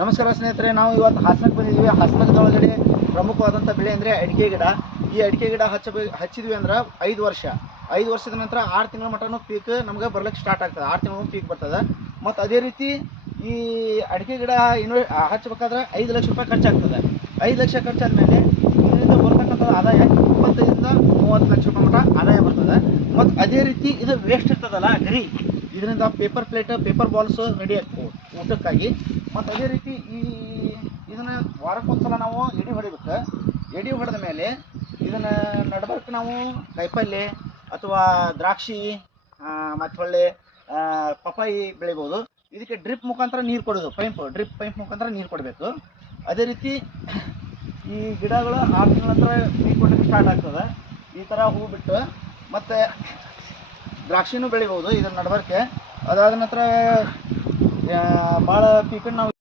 ನಮಸ್ಕಾರ ಸ್ನೇಹಿತರೆ, ನಾವು ಇವತ್ತು ಹಾಸನಕ್ಕೆ ಬಂದಿದ್ದೀವಿ. ಹಾಸನದೊಳಗಡೆ ಪ್ರಮುಖವಾದಂಥ ಬೆಳೆ ಅಂದರೆ ಅಡಿಕೆ ಗಿಡ. ಈ ಅಡಿಕೆ ಗಿಡ ಹಚ್ಚಿದ್ವಿ ಅಂದ್ರೆ 5 ವರ್ಷದ ನಂತರ 6 ತಿಂಗಳ ಮಟನೂ ಪೀಕ್ ನಮ್ಗೆ ಬರ್ಲಿಕ್ಕೆ ಸ್ಟಾರ್ಟ್ ಆಗ್ತದೆ. 6 ತಿಂಗಳು ಪೀಕ್ ಬರ್ತದೆ. ಮತ್ತು ಅದೇ ರೀತಿ ಈ ಅಡಿಕೆ ಗಿಡ ಹಚ್ಚಬೇಕಾದ್ರೆ 5 ಲಕ್ಷ ರೂಪಾಯಿ ಖರ್ಚಾಗ್ತದೆ. 5 ಲಕ್ಷ ಖರ್ಚಾದ್ಮೇಲೆ ಇದರಿಂದ ಬರ್ತಕ್ಕಂಥ ಆದಾಯ 25ರಿಂದ 30 ಲಕ್ಷ ರೂಪಾಯಿ ಮಟ ಆದಾಯ ಬರ್ತದೆ. ಮತ್ತು ಅದೇ ರೀತಿ ಇದು ವೇಸ್ಟ್ ಇರ್ತದಲ್ಲ ಗರಿ, ಇದರಿಂದ paper plate, paper balls ready ಆಗ್ತವೆ ಊಟಕ್ಕಾಗಿ. ಮತ್ತು ಅದೇ ರೀತಿ ಇದನ್ನು ವಾರಕ್ಕೊಂದ್ಸಲ ನಾವು ಎಡೆ ಹೊಡಿಬೇಕು. ಎಡೆ ಹೊಡೆದ ಮೇಲೆ ಇದನ್ನು ನಡ್ಬರ್ಕ್ ನಾವು ಕಾಯಿಪಲ್ಲೆ ಅಥವಾ ದ್ರಾಕ್ಷಿ ಮತ್ತು ಹೊಳ್ಳೆ ಪಪಾಯಿ ಬೆಳಿಬೋದು. ಇದಕ್ಕೆ ಡ್ರಿಪ್ ಮುಖಾಂತರ ನೀರು ಕೊಡೋದು, ಡ್ರಿಪ್ ಪೈಪ್ ಮುಖಾಂತರ ನೀರು ಕೊಡಬೇಕು. ಅದೇ ರೀತಿ ಈ ಗಿಡಗಳು 6 ತಿಂಗಳ ನಂತರ ನೀರು ಕೊಡಲಿಕ್ಕೆ ಸ್ಟಾರ್ಟ್ ಆಗ್ತದೆ. ಈ ಥರ ಹೂ ಬಿಟ್ಟು ಮತ್ತು ದ್ರಾಕ್ಷಿನೂ ಬೆಳಿಬೋದು ಇದರ ನಡ್ಬರ್ಕೆ. ಅದಾದ ನಂತರ ಭಾಳ ಪೀಕನ್ನು ನಾವು